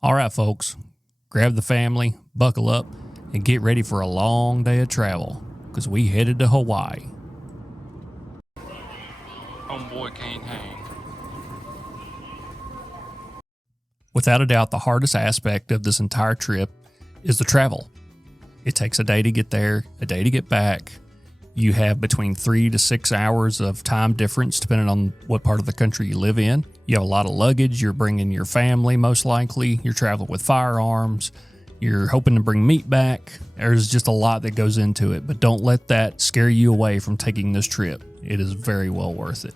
All right, folks, grab the family, buckle up, and get ready for a long day of travel because we headed to Hawaii. Homeboy can't hang. Without a doubt, the hardest aspect of this entire trip is the travel. It takes a day to get there, a day to get back. You have between 3 to 6 hours of time difference depending on what part of the country you live in. You have a lot of luggage. You're bringing your family, most likely. You're traveling with firearms. You're hoping to bring meat back. There's just a lot that goes into it, but don't let that scare you away from taking this trip. It is very well worth it.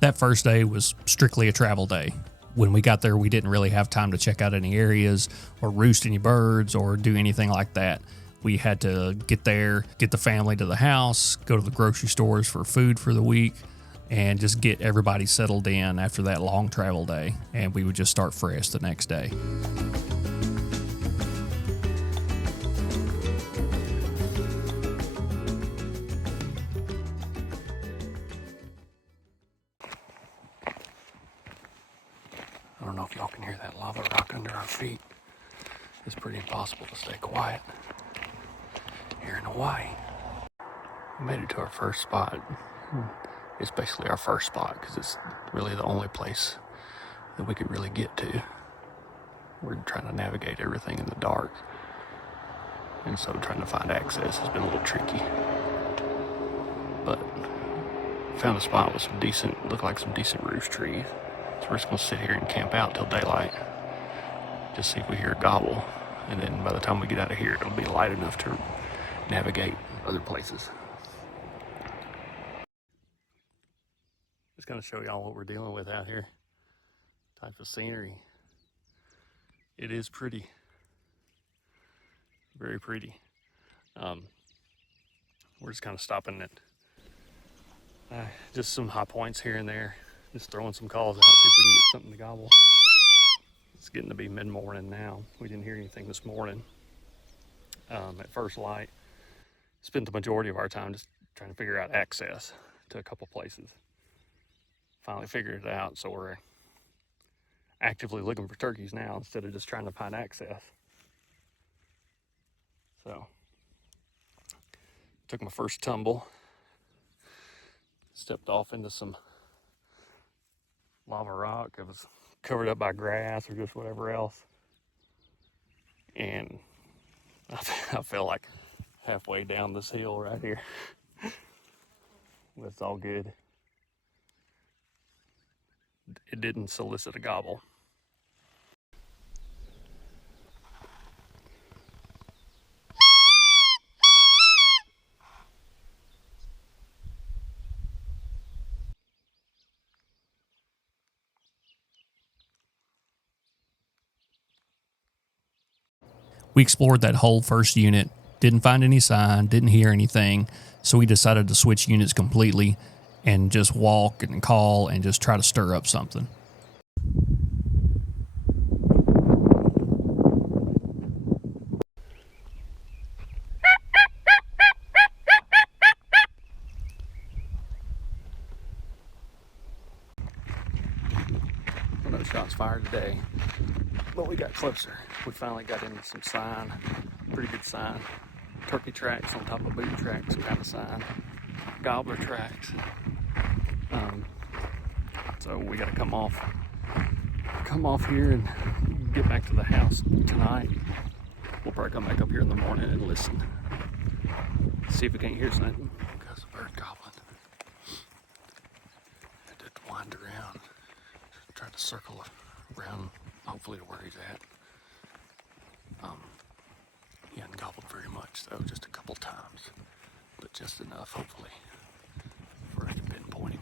That first day was strictly a travel day. When we got there, we didn't really have time to check out any areas or roost any birds or do anything like that. We had to get there, get the family to the house, go to the grocery stores for food for the week, and just get everybody settled in after that long travel day. And we would just start fresh the next day. I don't know if y'all can hear that lava rock under our feet. It's pretty impossible to stay quiet here in Hawaii. We made it to our first spot. It's basically our first spot because it's really the only place that we could really get to. We're trying to navigate everything in the dark, and so trying to find access has been a little tricky. But found a spot with some decent, looked like some decent roost trees. So we're just gonna sit here and camp out till daylight. Just see if we hear a gobble. And then by the time we get out of here, it'll be light enough to navigate other places. Just gonna show y'all what we're dealing with out here. Type of scenery. It is pretty. Very pretty. We're just kind of stopping at just some high points here and there. Just throwing some calls out, see if we can get something to gobble. It's getting to be mid-morning now. We didn't hear anything this morning. At first light, spent the majority of our time just trying to figure out access to a couple places. Finally figured it out, so we're actively looking for turkeys now instead of just trying to find access. So, took my first tumble, stepped off into some lava rock. It was covered up by grass or just whatever else. And I fell like halfway down this hill right here. That's all good. It didn't solicit a gobble. We explored that whole first unit, didn't find any sign, didn't hear anything, so we decided to switch units completely and just walk and call and just try to stir up something. No shots fired today, but we got closer. We finally got into some sign, pretty good sign. Turkey tracks on top of boot tracks kind of sign. Gobbler tracks. So we got to come off here and get back to the house tonight. We'll probably come back up here in the morning and listen. See if we can't hear something. Because the bird gobbling. I had to wind around. Try to circle around, hopefully to where he's at. He hadn't gobbled very much though, just a couple times. But just enough, hopefully, for I can pinpoint him.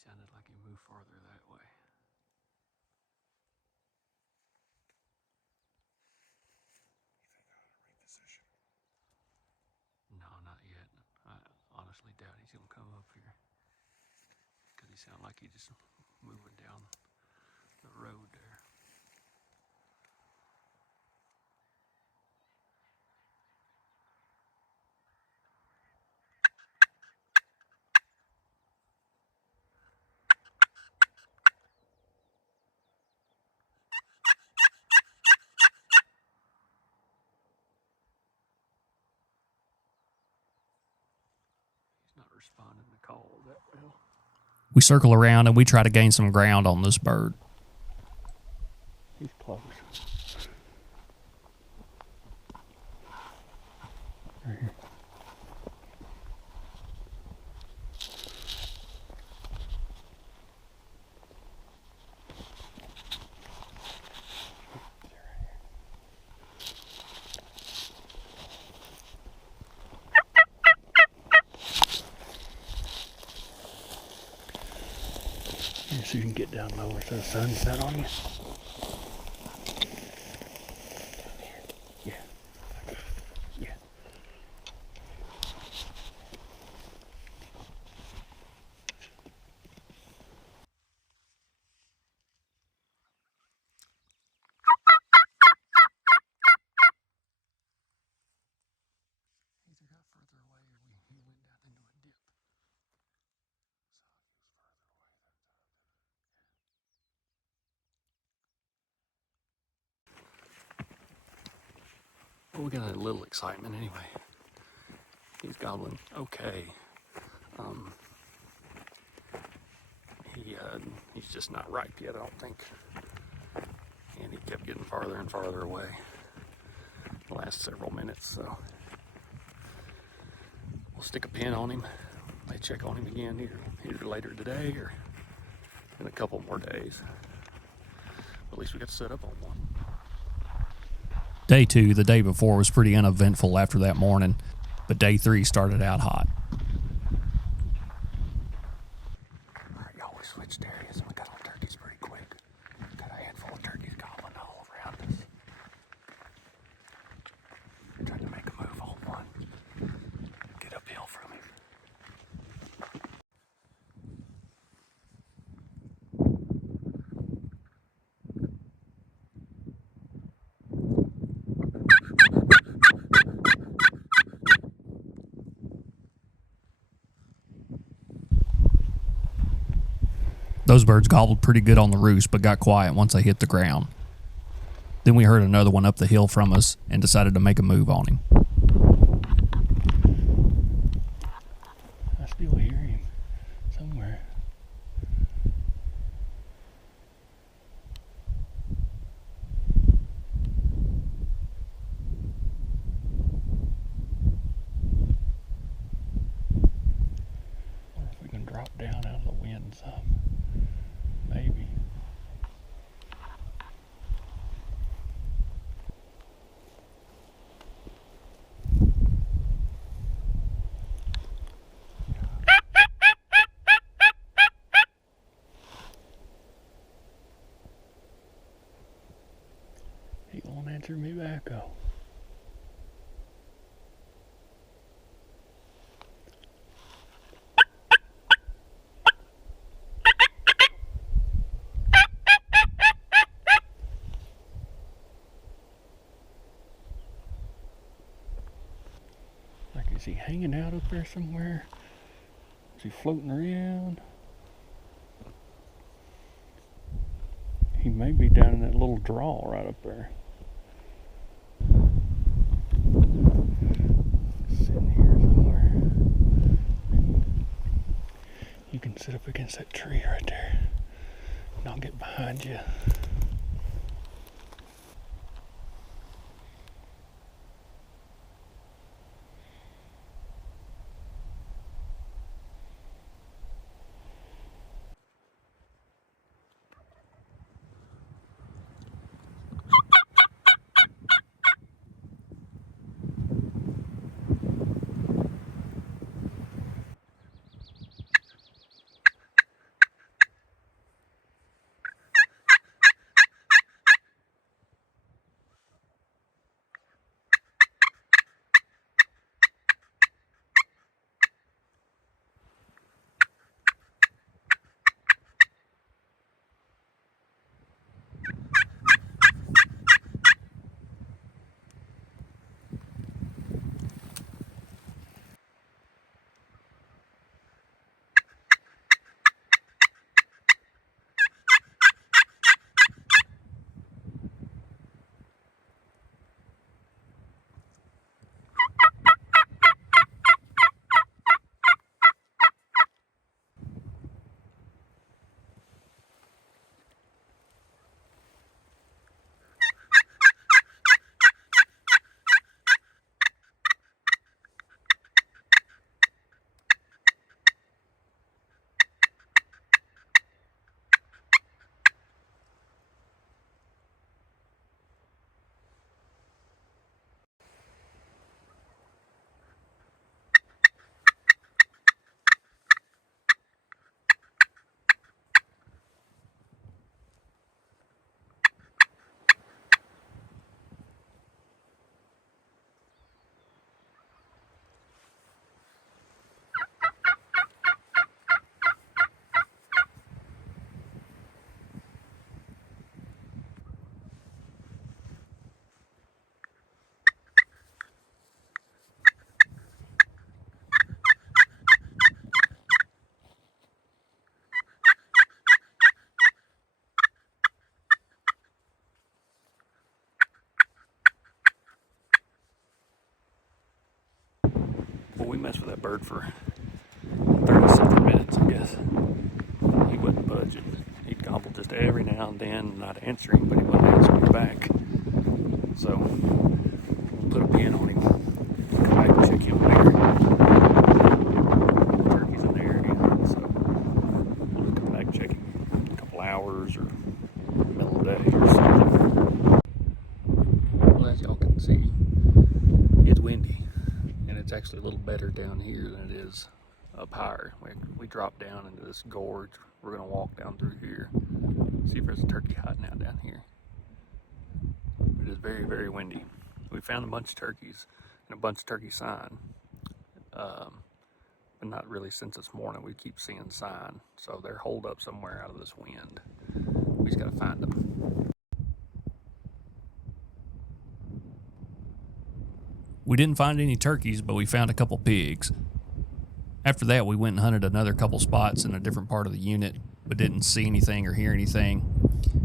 sounded like he moved farther that way. No, not yet. I honestly doubt he's gonna come up here. Because he sounded like he's just moving down the road there. He's not responding to calls that well. We circle around and we try to gain some ground on this bird. He's close. Right here. Here, so you can get down lower so the sun's set on you. Yeah. Yeah. Either got further away or he went down into a dip. Well, we got a little excitement anyway. He's gobbling okay. He's just not ripe yet, I don't think. And he kept getting farther and farther away the last several minutes, so we'll stick a pin on him. May check on him again either later today or in a couple more days. At least we got set up on one. Day 2, the day before, was pretty uneventful after that morning, but day 3 started out hot. All right, y'all, we switched areas and we got on turkeys pretty quick. Got a handful of turkeys gobbling all around us. Trying to make a move on one. Get uphill from him. Those birds gobbled pretty good on the roost, but got quiet once they hit the ground. Then we heard another one up the hill from us and decided to make a move on him. I still hear him somewhere. Wonder if we can drop down out of the wind some. Maybe. He won't answer me back, though. Like, is he hanging out up there somewhere? Is he floating around? He may be down in that little draw right up there. Sitting here somewhere. You can sit up against that tree right there. And I'll get behind you. we messed with that bird for 30-something minutes, I guess. He wasn't budging. He'd gobble just every now and then, not answering, but he wasn't answering back. So we'll put a pin on him. Come back and check him later. Turkey's in the area, so we'll just come back and check him in a couple hours or middle of the day or something. Well, as y'all can see, it's windy, and it's actually a little better down here than it is up higher. We drop down into this gorge. We're going to walk down through here, see if there's a turkey hiding out down here. It is very, very windy. We found a bunch of turkeys and a bunch of turkey sign, but not really since this morning. We keep seeing sign, so they're holed up somewhere out of this wind. We just got to find them. We didn't find any turkeys, but we found a couple pigs. After that, we went and hunted another couple spots in a different part of the unit, but didn't see anything or hear anything.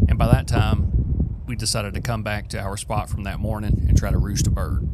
And by that time, we decided to come back to our spot from that morning and try to roost a bird.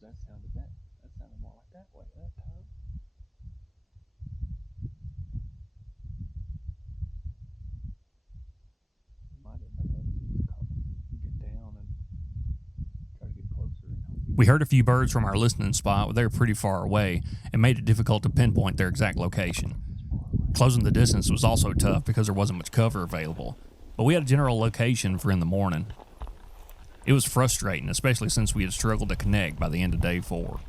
That sounded more like that way that time. Might have been get down and try to get closer. We heard a few birds from our listening spot, but they were pretty far away and made it difficult to pinpoint their exact location. Closing the distance was also tough because there wasn't much cover available, but we had a general location for in the morning. It was frustrating, especially since we had struggled to connect by the end of day 4.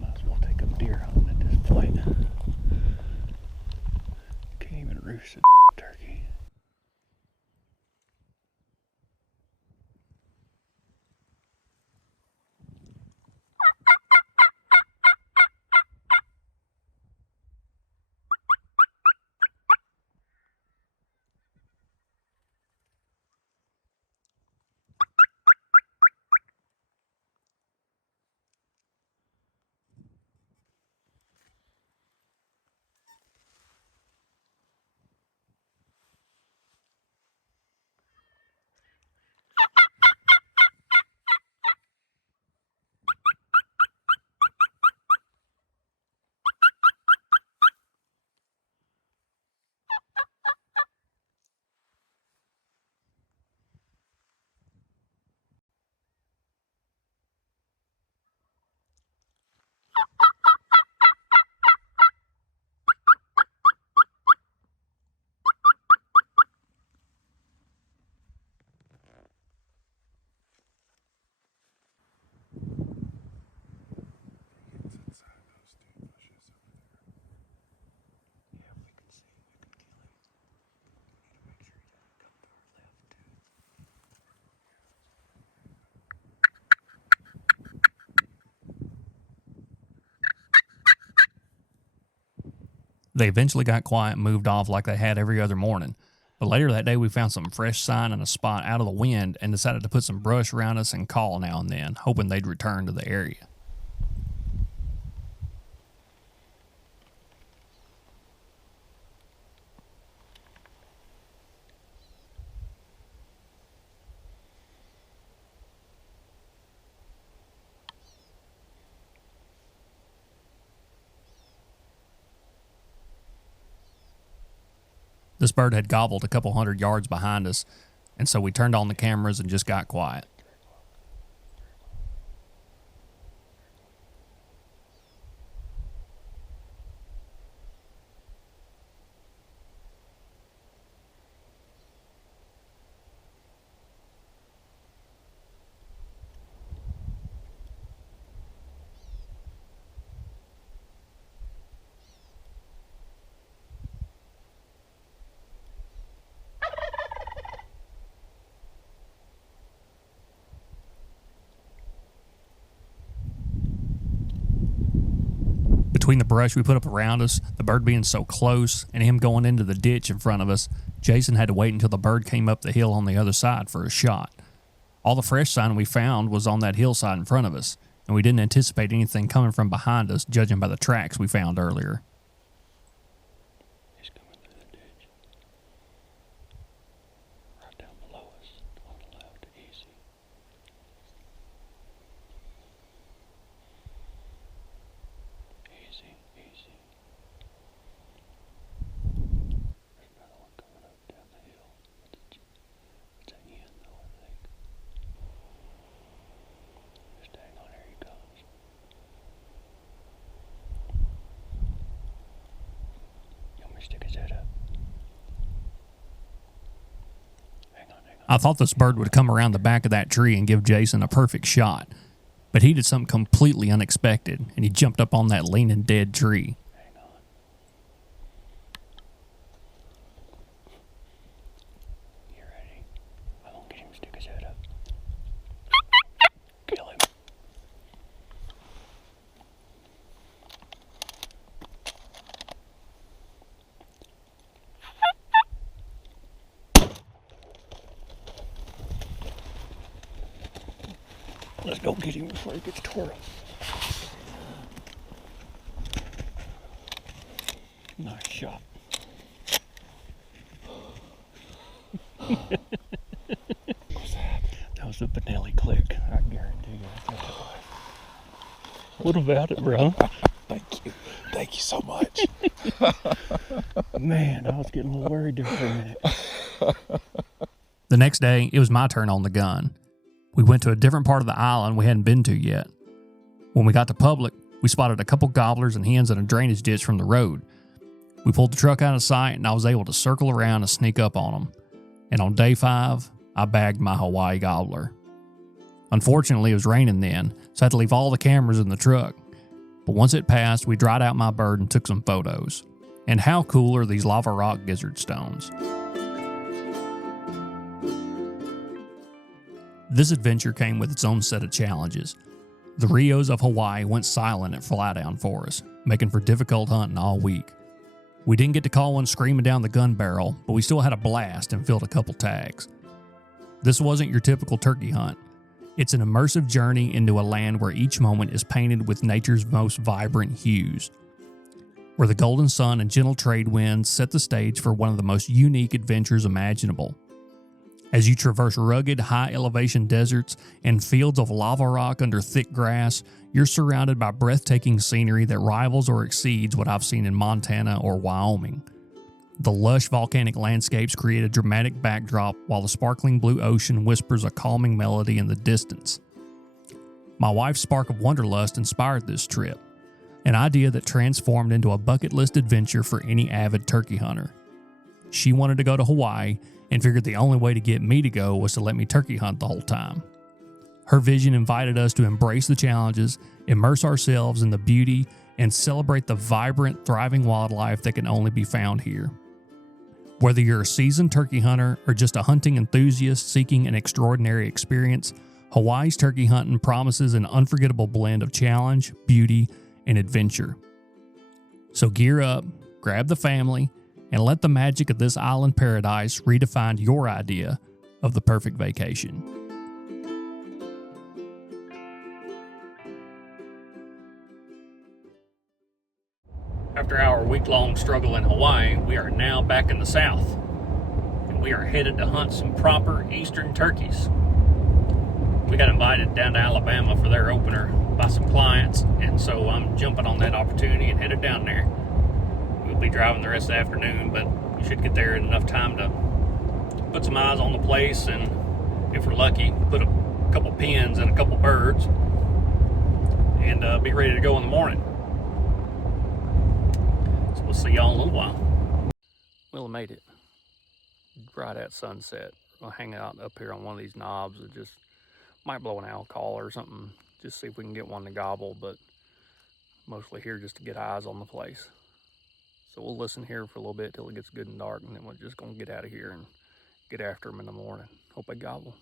Might as well take up deer hunting at this point. Can't even roost a damn turkey. They eventually got quiet and moved off like they had every other morning. But later that day, we found some fresh sign in a spot out of the wind and decided to put some brush around us and call now and then, hoping they'd return to the area. This bird had gobbled a couple hundred yards behind us, and so we turned on the cameras and just got quiet. Between the brush we put up around us, the bird being so close, and him going into the ditch in front of us, Jason had to wait until the bird came up the hill on the other side for a shot. All the fresh sign we found was on that hillside in front of us, and we didn't anticipate anything coming from behind us, judging by the tracks we found earlier. He's coming through the ditch. Right down below us, on the left, easy. Easy, easy. There's another one coming up down the hill. It's a hen though, I think. Just hang on, here he comes. You want me to stick his head up? Hang on. I thought this bird would come around the back of that tree and give Jason a perfect shot, but he did something completely unexpected, and he jumped up on that leaning dead tree. Hang on. You ready? I'm gonna get him to stick his head up. Kill him. Let's go get him before he gets tore up. Nice shot. That was a Benelli click, I guarantee you. What about it, bro? Thank you. Thank you so much. Man, I was getting a little worried there for a minute. The next day, it was my turn on the gun. We went to a different part of the island we hadn't been to yet. When we got to public, we spotted a couple gobblers and hens in a drainage ditch from the road. We pulled the truck out of sight, and I was able to circle around and sneak up on them. And on day 5, I bagged my Hawaii gobbler. Unfortunately, it was raining then, so I had to leave all the cameras in the truck. But once it passed, we dried out my bird and took some photos. And how cool are these lava rock gizzard stones? This adventure came with its own set of challenges. The Rios of Hawaii went silent at Flydown for us, making for difficult hunting all week. We didn't get to call one screaming down the gun barrel, but we still had a blast and filled a couple tags. This wasn't your typical turkey hunt. It's an immersive journey into a land where each moment is painted with nature's most vibrant hues, where the golden sun and gentle trade winds set the stage for one of the most unique adventures imaginable. As you traverse rugged, high-elevation deserts and fields of lava rock under thick grass, you're surrounded by breathtaking scenery that rivals or exceeds what I've seen in Montana or Wyoming. The lush volcanic landscapes create a dramatic backdrop while the sparkling blue ocean whispers a calming melody in the distance. My wife's spark of wanderlust inspired this trip, an idea that transformed into a bucket list adventure for any avid turkey hunter. She wanted to go to Hawaii and figured the only way to get me to go was to let me turkey hunt the whole time. Her vision invited us to embrace the challenges, immerse ourselves in the beauty, and celebrate the vibrant, thriving wildlife that can only be found here. Whether you're a seasoned turkey hunter or just a hunting enthusiast seeking an extraordinary experience, Hawaii's turkey hunting promises an unforgettable blend of challenge, beauty, and adventure. So gear up, grab the family, and let the magic of this island paradise redefine your idea of the perfect vacation. After our week-long struggle in Hawaii, we are now back in the South, and we are headed to hunt some proper eastern turkeys. We got invited down to Alabama for their opener by some clients, and so I'm jumping on that opportunity and headed down there. We'll be driving the rest of the afternoon, but we should get there in enough time to put some eyes on the place, and if we're lucky, put a couple pins and a couple birds, and be ready to go in the morning. So we'll see y'all in a little while. Well, I made it right at sunset. We'll hang out up here on one of these knobs that just might blow an owl call or something, just see if we can get one to gobble, but mostly here just to get eyes on the place. So we'll listen here for a little bit till it gets good and dark, and then we're just going to get out of here and get after them in the morning. Hope they gobble.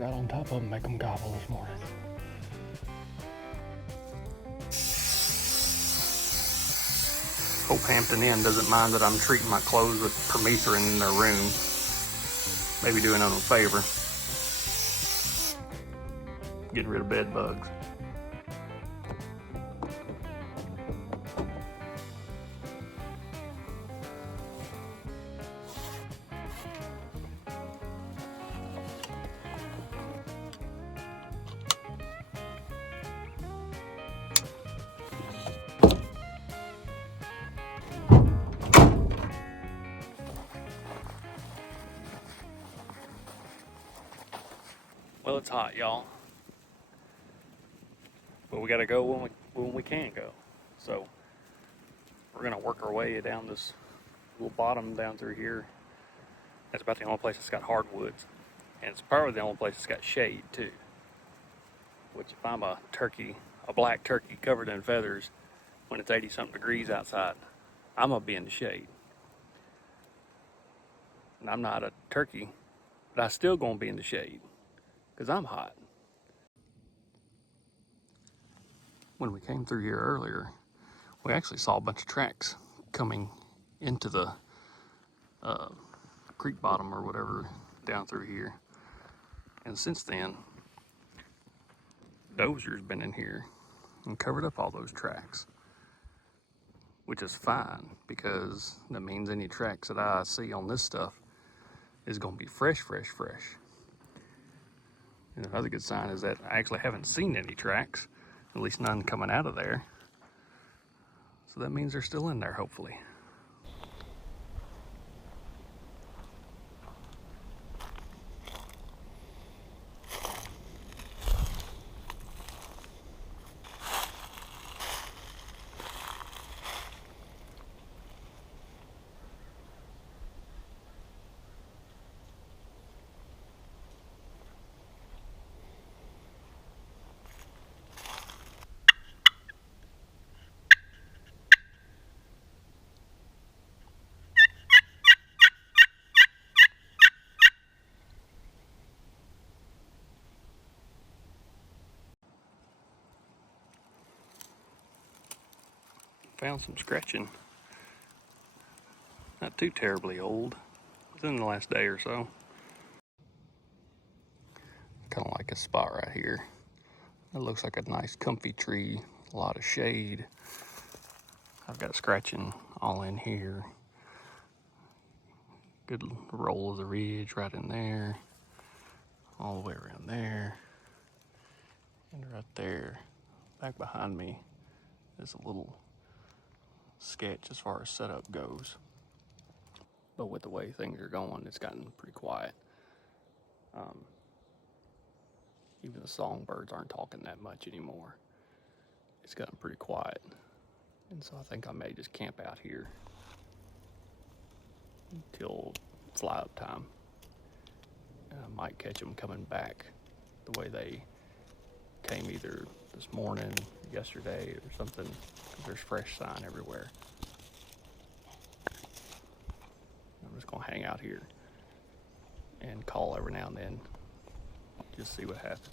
right on top of them, make them gobble this morning. Hope Hampton Inn doesn't mind that I'm treating my clothes with permethrin in their room. Maybe doing them a favor. Getting rid of bed bugs. Well, it's hot, y'all. But we gotta go when we can go. So we're gonna work our way down this little bottom down through here. That's about the only place that's got hardwoods. And it's probably the only place that's got shade too. Which if I'm a black turkey covered in feathers when it's 80-something degrees outside, I'm gonna be in the shade. And I'm not a turkey, but I still gonna be in the shade because I'm hot. When we came through here earlier, we actually saw a bunch of tracks coming into the creek bottom or whatever down through here. And since then, Dozier's been in here and covered up all those tracks, which is fine because that means any tracks that I see on this stuff is going to be fresh. And another good sign is that I actually haven't seen any tracks, at least none coming out of there. So that means they're still in there, hopefully. Found some scratching. Not too terribly old. Within the last day or so. Kind of like this spot right here. It looks like a nice comfy tree. A lot of shade. I've got scratching all in here. Good roll of the ridge right in there. All the way around there. And right there. Back behind me is a little sketch as far as setup goes. But with the way things are going, it's gotten pretty quiet. Even the songbirds aren't talking that much anymore. It's gotten pretty quiet. And so I think I may just camp out here until fly up time. And I might catch them coming back the way they came either this morning, yesterday, or something, because there's fresh sign everywhere. I'm just gonna hang out here and call every now and then, just see what happens.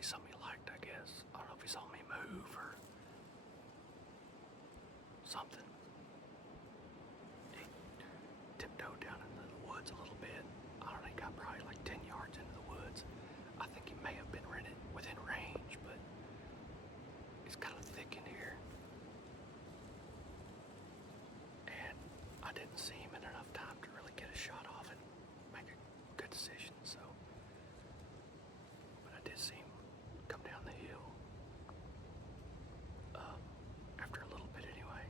see something he liked, I guess. I don't know if he saw me move or something. He tiptoed down into the woods a little bit. I don't know, he got probably like 10 yards into the woods. I think he may have been within range, but it's kind of thick in here. And I didn't see him in enough time to really get a shot off and make a good decision, so. But I did see him come down the hill. After a little bit anyway.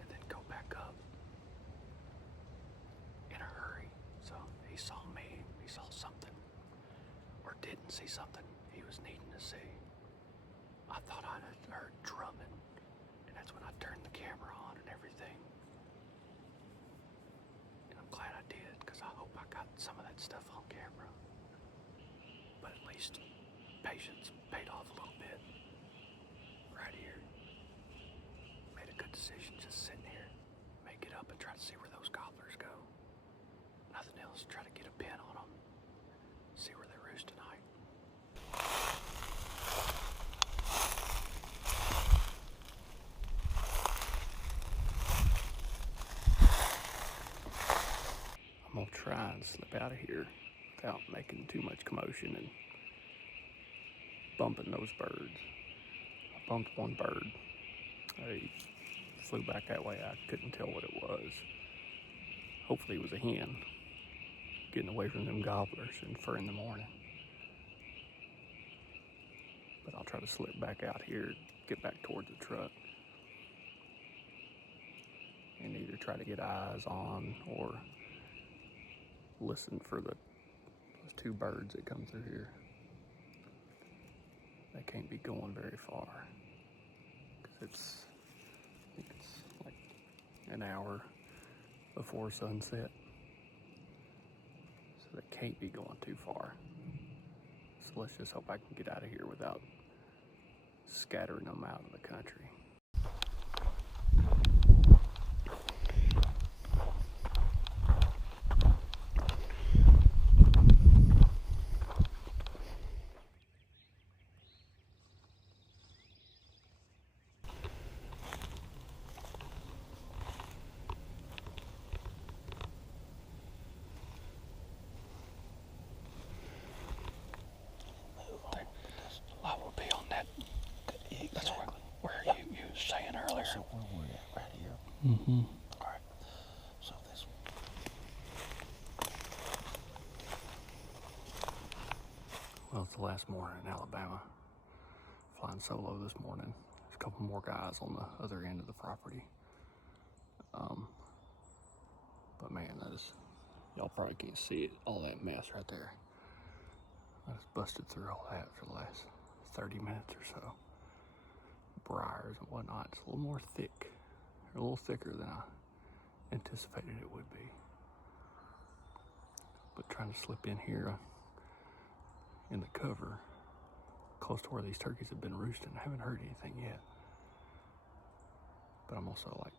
And then go back up in a hurry. So he saw me, he saw something. Or didn't see something he was needing to see. I thought I had heard drumming, and that's when I turned the camera on and everything. And I'm glad I did, because I hope I got some of that stuff on camera. But at least patience paid off a little bit. Right here. Made a good decision just sitting here. May get up and try to see where those gobblers go. Nothing else, try to get a pin on them. See where they roost tonight. I'm gonna try and slip out of here without making too much commotion and bumping those birds. I bumped one bird. He flew back that way. I couldn't tell what it was. Hopefully it was a hen getting away from them gobblers and for in the morning. But I'll try to slip back out here, get back towards the truck, and either try to get eyes on or listen for those two birds that come through here. They can't be going very far, because I think it's like an hour before sunset, so they can't be going too far. So let's just hope I can get out of here without scattering them out of the country. I will be on that. That's where you were saying earlier. So where we're at, right here. Mm-hmm. All right. So this one. Well, it's the last morning in Alabama. Flying solo this morning. There's a couple more guys on the other end of the property. But man, y'all probably can't see it, all that mess right there. I just busted through all that for the last 30 minutes or so. Briars and whatnot. It's a little more thick, or a little thicker than I anticipated it would be. But trying to slip in here in the cover, close to where these turkeys have been roosting, I haven't heard anything yet. But I'm also like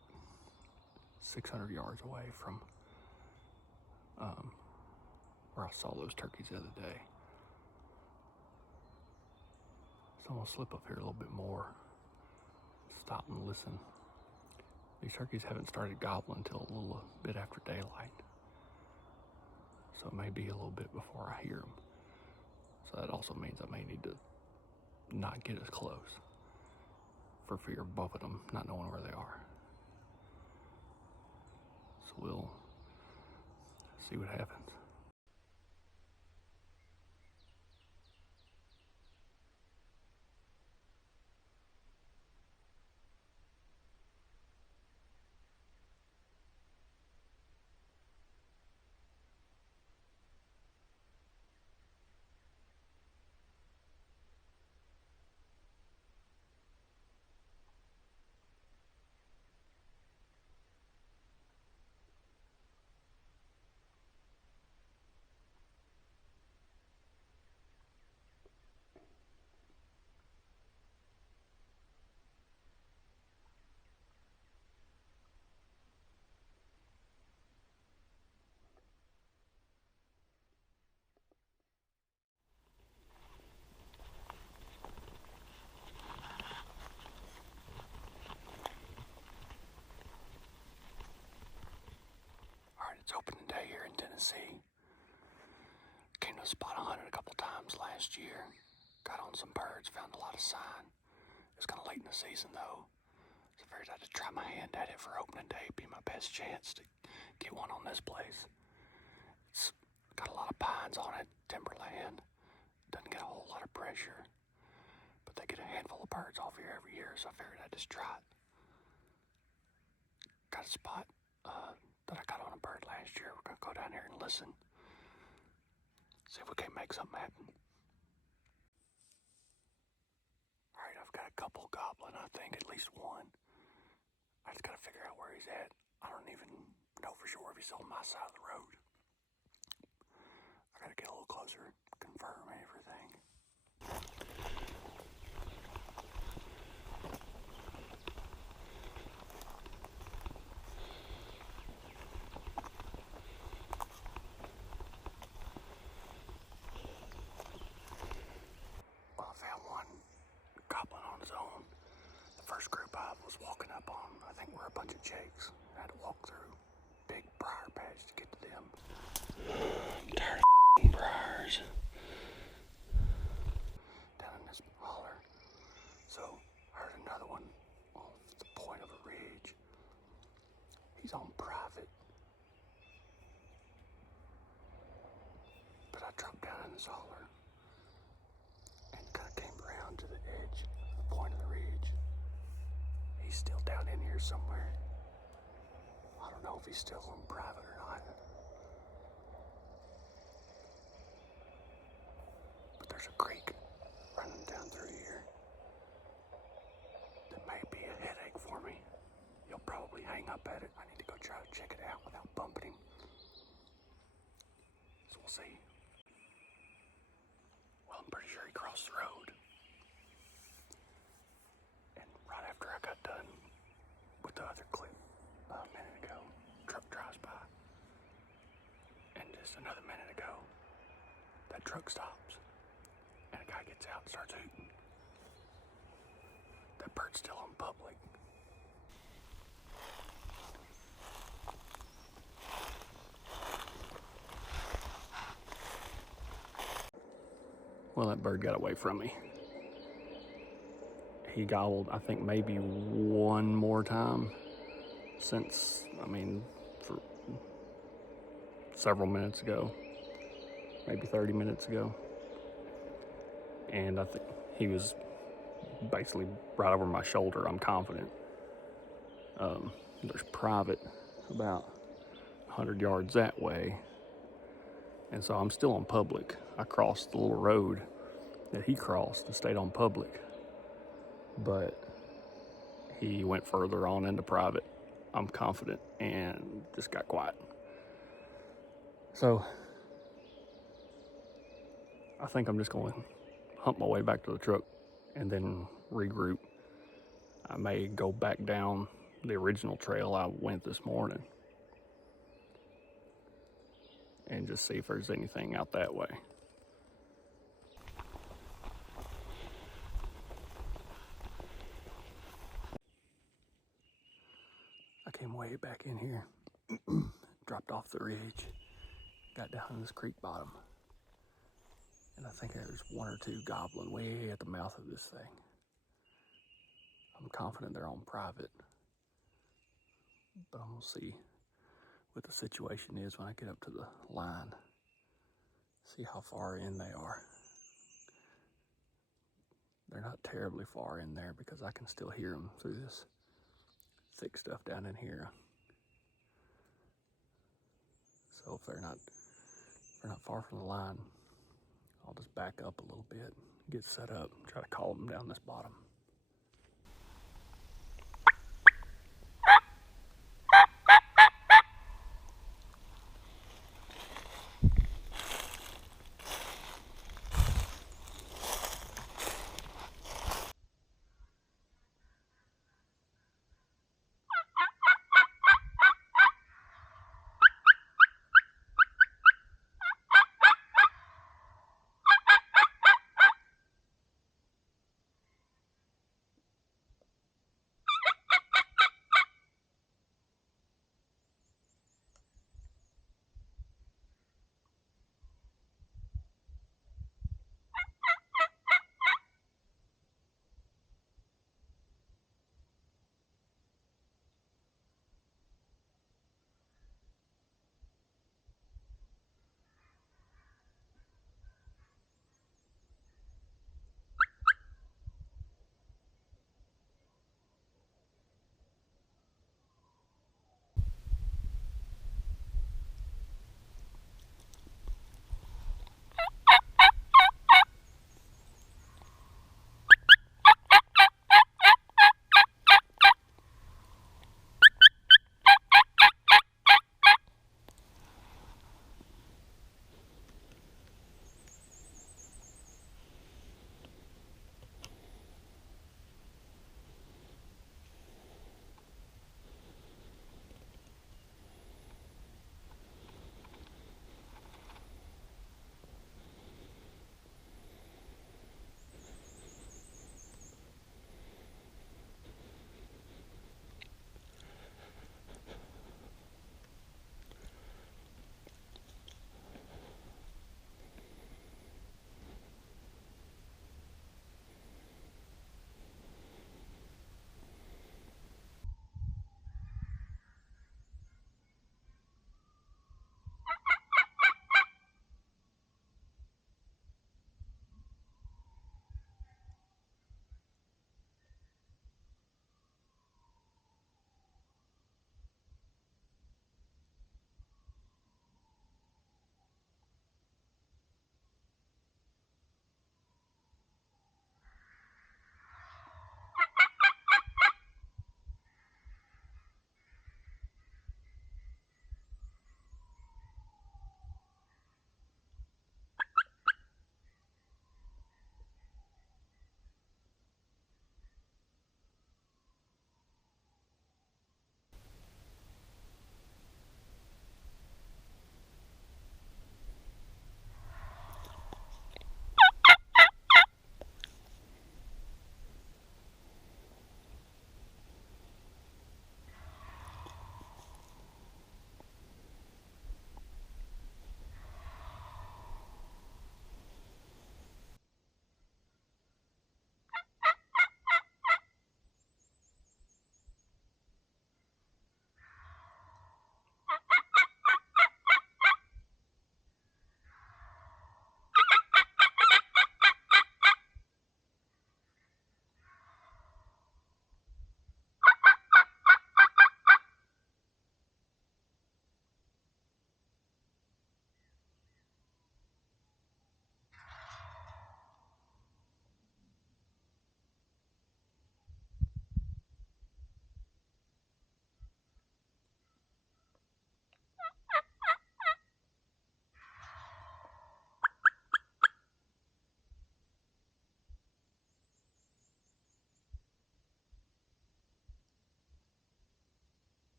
600 yards away from where I saw those turkeys the other day. So I'm gonna slip up here a little bit more, stop and listen. These turkeys haven't started gobbling until a little bit after daylight. So it may be a little bit before I hear them. So that also means I may need to not get as close for fear of bumping them, not knowing where they are. So we'll see what happens. opening day here in Tennessee. Came to the spot hunted a couple times last year. Got on some birds, found a lot of sign. It was kind of late in the season though. So I figured I'd just try my hand at it for opening day. Be my best chance to get one on this place. It's got a lot of pines on it, timberland. Doesn't get a whole lot of pressure. But they get a handful of birds off here every year, so I figured I'd just try it. Got a spot that I got on a bird last year. We're going to go down here and listen. See if we can make something happen. Alright, I've got a couple gobbling, I think, at least one. I just got to figure out where he's at. I don't even know for sure if he's on my side of the road. I got to get a little closer, confirm everything. Well, I found one gobbling on his own. The first group I was walking up on, I think we're a bunch of jakes. I had to walk through big briar patch to get to them. I'm tired of briars. Down in this holler. So I heard another one off the point of a ridge. He's on private. But I dropped down in this holler and kind of came around to the edge of the point of the ridge. He's still down in here somewhere. I don't know if he's still on private or not. But there's a creek running down through here that may be a headache for me. He'll probably hang up at it. I need to go try to check it out without bumping him. So we'll see. Well, I'm pretty sure he crossed the road. And right after I got done with the other clip a minute ago, truck drives by. And just another minute ago, that truck stops. And a guy gets out and starts hooting. That bird's still on public. Well, that bird got away from me. He gobbled, I think, maybe one more time since, for several minutes ago, maybe 30 minutes ago. And I think he was basically right over my shoulder, I'm confident. There's private about 100 yards that way. And so I'm still on public. I crossed the little road that he crossed and stayed on public. But he went further on into private, I'm confident, and just got quiet. So I think I'm just going to hump my way back to the truck and then regroup. I may go back down the original trail I went this morning and just see if there's anything out that way. I came way back in here, dropped off the ridge, got down in this creek bottom, and I think there's one or two gobbling way at the mouth of this thing. I'm confident they're on private, but I'm gonna see what the situation is when I get up to the line, see how far in they are. They're not terribly far in there because I can still hear them through this thick stuff down in here. So if they're not far from the line, I'll just back up a little bit, get set up, try to call them down this bottom.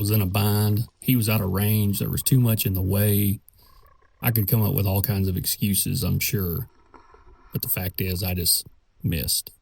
was in a bind. He was out of range. There was too much in the way. I could come up with all kinds of excuses, I'm sure. But the fact is, I just missed.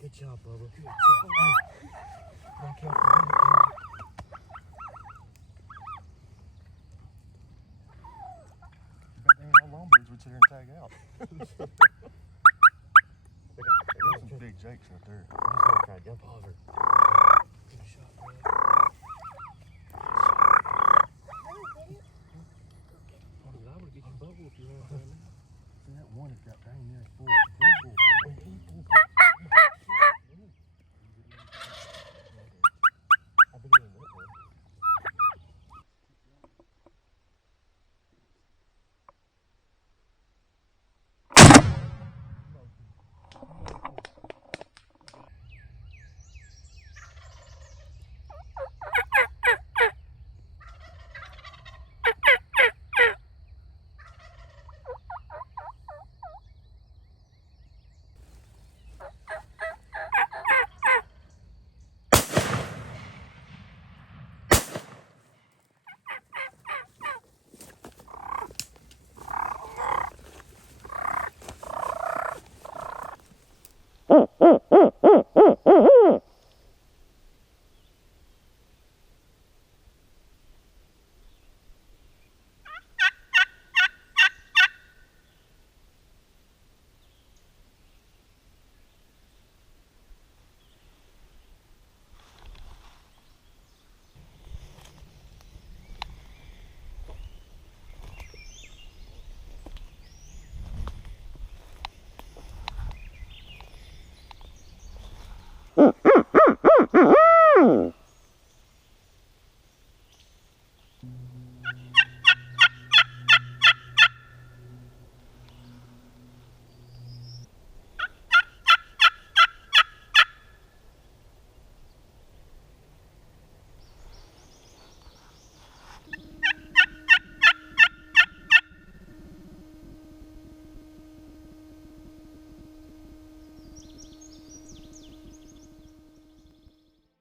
Good job, Bubba. Good job. Back out the back. Bet there ain't no longbeards would sit here and tag out. There's some big jakes right there. I'm just gonna try to jump over. Good shot, bro. I would get you Bubba if you ran right now. See, that one has got dang near full.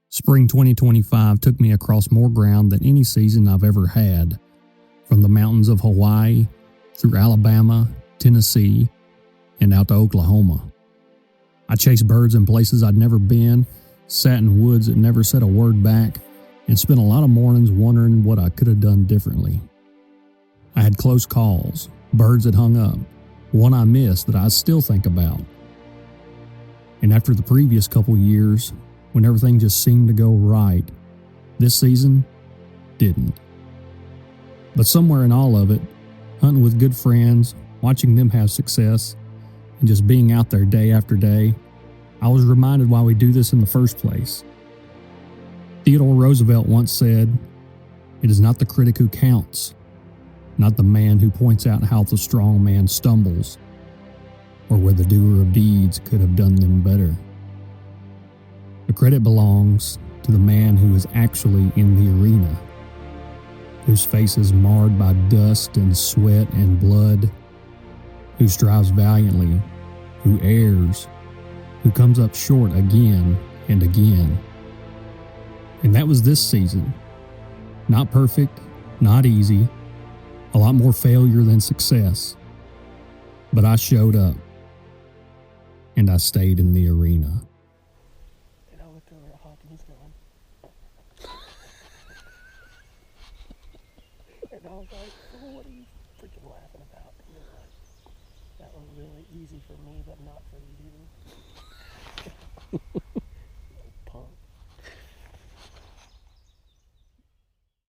Spring 2025 took me across more ground than any season I've ever had, from the mountains of Hawaii, through Alabama, Tennessee, and out to Oklahoma. I chased birds in places I'd never been, sat in woods that never said a word back, and spent a lot of mornings wondering what I could have done differently. I had close calls, birds that hung up, one I missed that I still think about. And after the previous couple years, when everything just seemed to go right, this season didn't. But somewhere in all of it, hunting with good friends, watching them have success, and just being out there day after day, I was reminded why we do this in the first place. Theodore Roosevelt once said, "It is not the critic who counts, not the man who points out how the strong man stumbles, or where the doer of deeds could have done them better. The credit belongs to the man who is actually in the arena, whose face is marred by dust and sweat and blood, who strives valiantly, who errs, who comes up short again and again." And that was this season. Not perfect, not easy, a lot more failure than success. But I showed up, and I stayed in the arena. And I looked over at Hawk and he's going. And I was like, "Oh, what are you freaking laughing about?" He was like, "That was really easy for me, but not for you."